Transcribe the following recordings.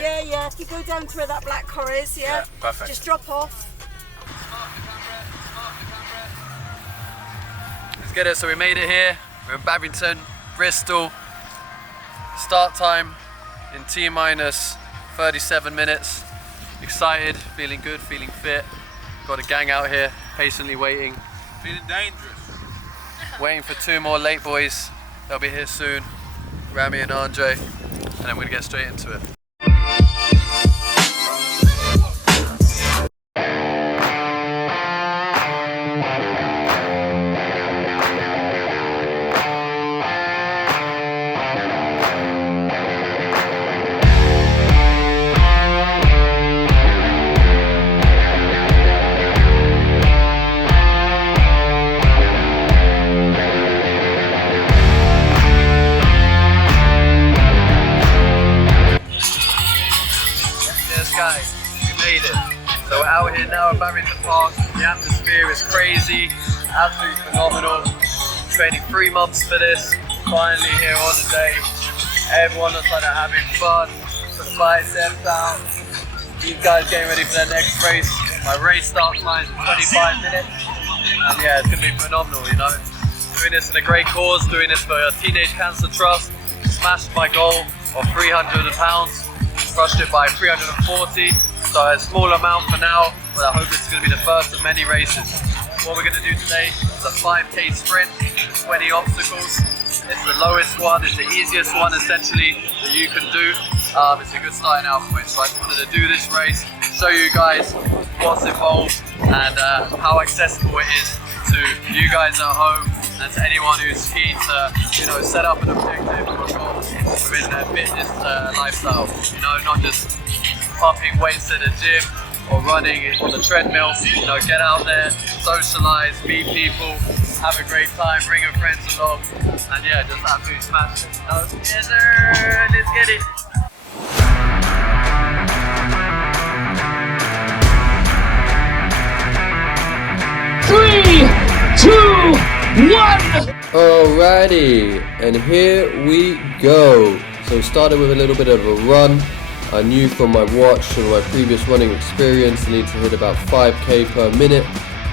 Yeah. If you go down to where that black car is, Yeah, perfect. Just drop off. Let's get it. So we made it here. We're in Badminton, Bristol. Start time in T-minus 37 minutes. Excited, feeling good, feeling fit. Got a gang out here, patiently waiting. Feeling dangerous. Waiting for 2 more late boys. They'll be here soon. Rami and Andre. And then we're gonna get straight into it. Guys, we made it. So we're out here now at Badminton Park. The atmosphere is crazy, absolutely phenomenal. Training 3 months for this. Finally here on the day. Everyone looks like they're having fun. The biceps out. These guys getting ready for their next race. My race start time is 25 minutes. And yeah, it's gonna be phenomenal, you know. Doing this in a great cause, doing this for a Teenage Cancer Trust. Smashed my goal of 300 pounds. Crushed it by 340, so a small amount for now, but I hope it's going to be the first of many races. What we're going to do today is a 5k sprint with 20 obstacles. It's the lowest one, it's the easiest one essentially that you can do. It's a good starting out point, so I just wanted to do this race, show you guys what's involved and how accessible it is to you guys at home and to anyone who's keen to, you know, set up an objective or a goal within their fitness lifestyle. You know, not just pumping weights at the gym or running on the treadmill. You know, get out there, socialize, meet people, have a great time, bring your friends along, and yeah, just absolutely smash it. Yes sir, let's get it. Three, 2, 1. Alrighty, and here we go. So we started with a little bit of a run. I knew from my watch and my previous running experience I need to hit about 5k per minute.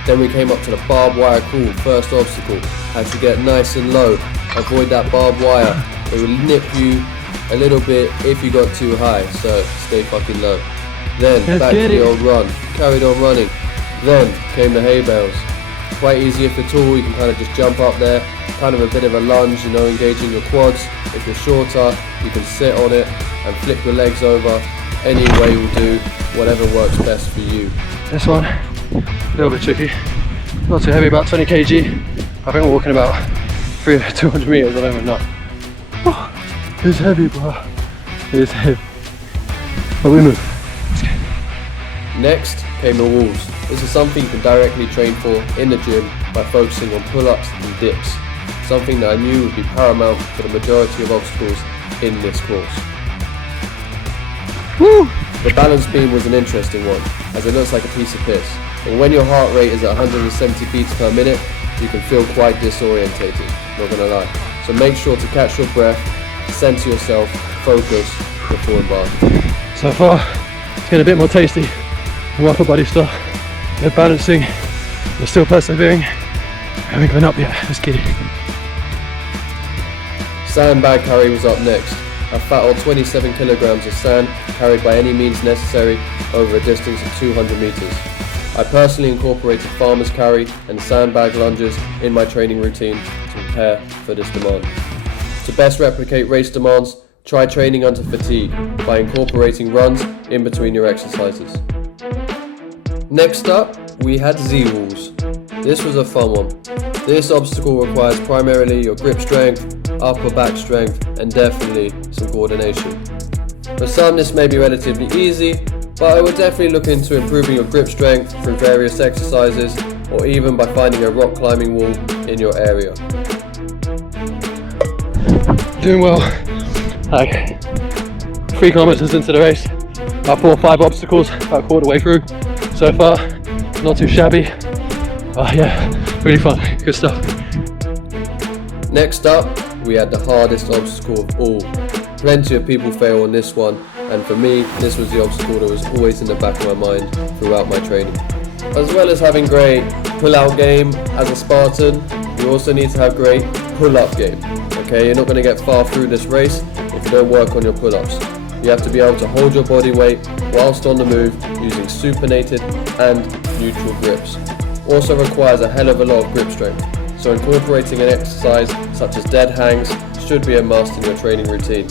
Then we came up to the barbed wire crawl, first obstacle. Had to get nice and low, avoid that barbed wire. It will nip you a little bit if you got too high, so stay fucking low. Then back to the old run, carried on running. Then came the hay bales. Quite easy if at all, you can kind of just jump up there, kind of a bit of a lunge, you know, engaging your quads. If you're shorter, you can sit on it and flip your legs over. Any way will do, whatever works best for you. This one, a little bit tricky. Not too heavy, about 20 kg. I think we're walking about 200 meters, I don't even know. Oh, it's heavy, bro. It is heavy. But we move. Next came the walls. This is something you can directly train for in the gym by focusing on pull-ups and dips. Something that I knew would be paramount for the majority of obstacles in this course. Woo! The balance beam was an interesting one, as it looks like a piece of piss. But when your heart rate is at 170 beats per minute, you can feel quite disorientated, not gonna lie. So make sure to catch your breath, center yourself, focus before embarking. So far, it's getting a bit more tasty. The upper body stuff. They're balancing, they're still persevering. I haven't given up yet, let's get it. Sandbag carry was up next. A fat old 27 kilograms of sand carried by any means necessary over a distance of 200 meters. I personally incorporated farmer's carry and sandbag lunges in my training routine to prepare for this demand. To best replicate race demands, try training under fatigue by incorporating runs in between your exercises. Next up, we had Z-walls. This was a fun one. This obstacle requires primarily your grip strength, upper back strength, and definitely some coordination. For some this may be relatively easy, but I would definitely look into improving your grip strength through various exercises, or even by finding a rock climbing wall in your area. Doing well. Like 3 kilometers into the race, about 4 or 5 obstacles, about a quarter way through. So far, not too shabby. Yeah, really fun, good stuff. Next up, we had the hardest obstacle of all. Plenty of people fail on this one, and for me, this was the obstacle that was always in the back of my mind throughout my training. As well as having great pull-out game as a Spartan, you also need to have great pull-up game. Okay, you're not going to get far through this race if you don't work on your pull-ups. You have to be able to hold your body weight whilst on the move using supinated and neutral grips. Also requires a hell of a lot of grip strength, so incorporating an exercise such as dead hangs should be a must in your training routine.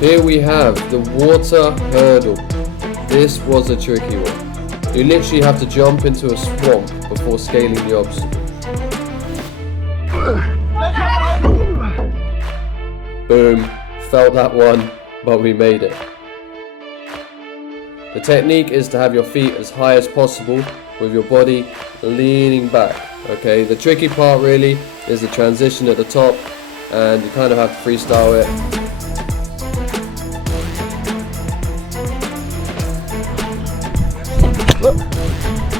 Here we have the water hurdle. This was a tricky one. You literally have to jump into a swamp before scaling the obstacle. Boom, felt that one, but we made it. The technique is to have your feet as high as possible with your body leaning back. Okay, the tricky part really is the transition at the top, and you kind of have to freestyle it.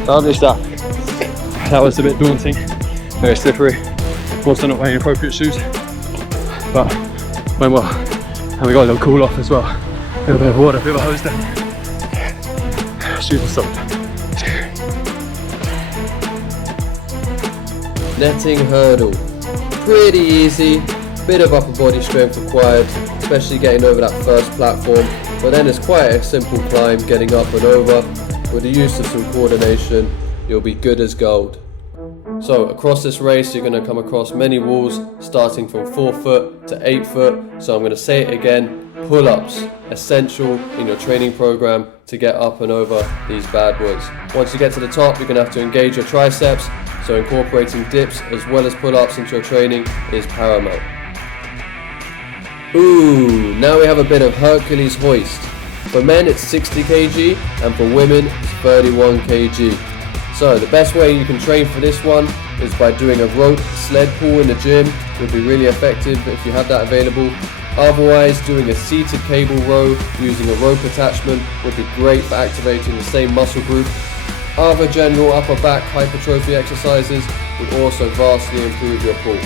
Lovely stuff. That was a bit daunting, very slippery. Also not wearing appropriate shoes, but went well. And we got a little cool off as well. A little bit of water, a bit of a hose down. Shoes are soft. Netting hurdle. Pretty easy, bit of upper body strength required, especially getting over that first platform, but then it's quite a simple climb getting up and over. With the use of some coordination, you'll be good as gold. So across this race you're going to come across many walls starting from 4 foot to 8 foot, so I'm going to say it again, pull-ups, essential in your training program to get up and over these bad boys. Once you get to the top you're going to have to engage your triceps, so incorporating dips as well as pull-ups into your training is paramount. Ooh, now we have a bit of Hercules Hoist. For men it's 60 kg and for women it's 31 kg. So the best way you can train for this one is by doing a rope sled pull in the gym. Would be really effective if you have that available. Otherwise, doing a seated cable row using a rope attachment would be great for activating the same muscle group. Other general upper back hypertrophy exercises would also vastly improve your pull.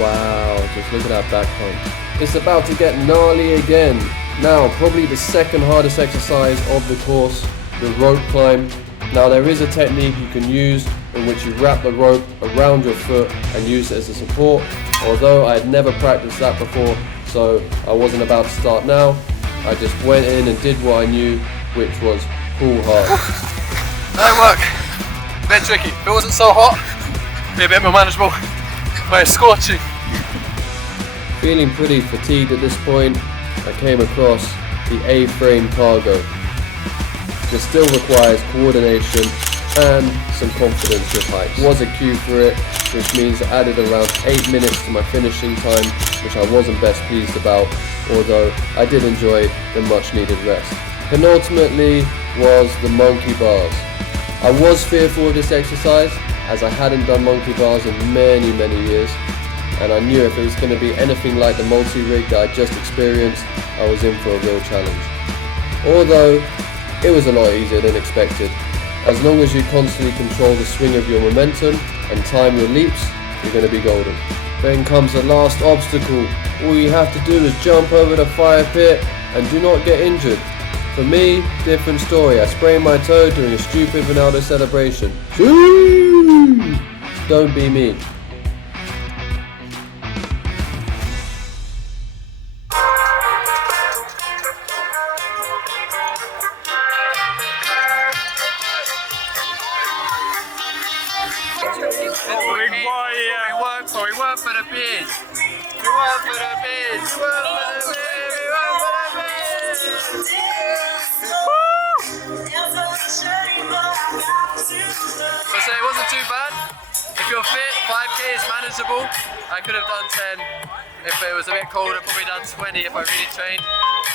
Wow, just look at that back punch. It's about to get gnarly again. Now, probably the second hardest exercise of the course, the rope climb. Now there is a technique you can use in which you wrap the rope around your foot and use it as a support. Although I had never practiced that before, so I wasn't about to start now. I just went in and did what I knew, which was pull hard. That work. A bit tricky. If it wasn't so hot, it'd be a bit more manageable. But it's scorching. Feeling pretty fatigued at this point, I came across the A-frame cargo. This still requires coordination and some confidence with heights. Was a queue for it, which means I added around 8 minutes to my finishing time, which I wasn't best pleased about, although I did enjoy the much needed rest. Penultimately was the monkey bars. I was fearful of this exercise as I hadn't done monkey bars in many years, and I knew if it was going to be anything like the multi-rig that I just experienced, I was in for a real challenge. Although it was a lot easier than expected. As long as you constantly control the swing of your momentum and time your leaps, you're going to be golden. Then comes the last obstacle. All you have to do is jump over the fire pit and do not get injured. For me, different story. I sprained my toe doing a stupid Ronaldo celebration. Don't be me. We work for the biz. We work for the biz. We work for the biz. We work for the biz. So say it wasn't too bad. If you're fit, 5k is manageable. I could have done 10. If it was a bit colder, probably done 20 if I really trained.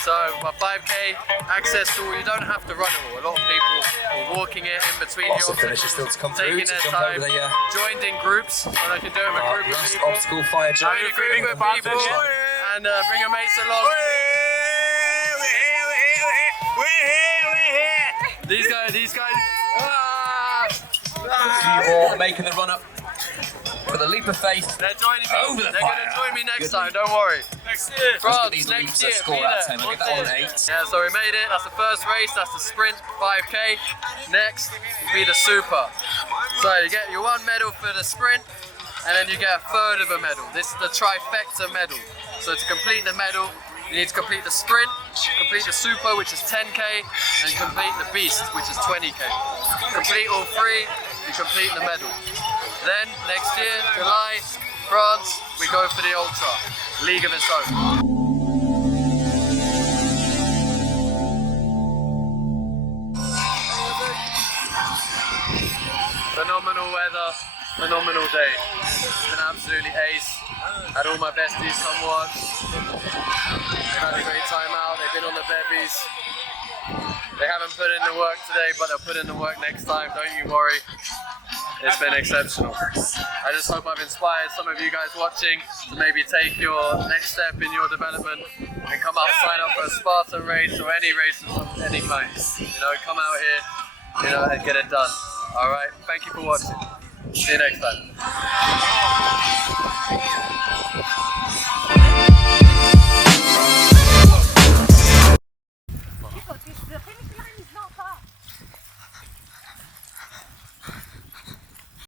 So my 5k access tool, you don't have to run it all. A lot of people are walking it in between the obstacles, taking their time, joined in groups, so they can do it with a group of people. Obstacle fire jump. Having a group of people and bring your mates along. These guys. You're making the run up with a leap of faith. They're joining me. Over the They're fire. going to join me next time. Don't worry. France, These next leaves year, score be out of there. 10. I'll give that one an 8. Yeah, so we made it. That's the first race. That's the sprint, 5k. Next will be the super. So you get your 1 medal for the sprint, and then you get a third of a medal. This is the trifecta medal. So to complete the medal, you need to complete the sprint, complete the super, which is 10k, and complete the beast, which is 20k. Complete all three, you complete the medal. Then next year, July, France, we go for the ultra, league of its own. Phenomenal weather, phenomenal day. It's been absolutely ace. Had all my besties come watch. They've had a great time out, they've been on the bevies. They haven't put in the work today, but they'll put in the work next time, don't you worry. It's been exceptional. I just hope I've inspired some of you guys watching to maybe take your next step in your development and come out, sign up for a Spartan race or any race of any kind. You know, come out here, you know, and get it done. Alright, thank you for watching. See you next time.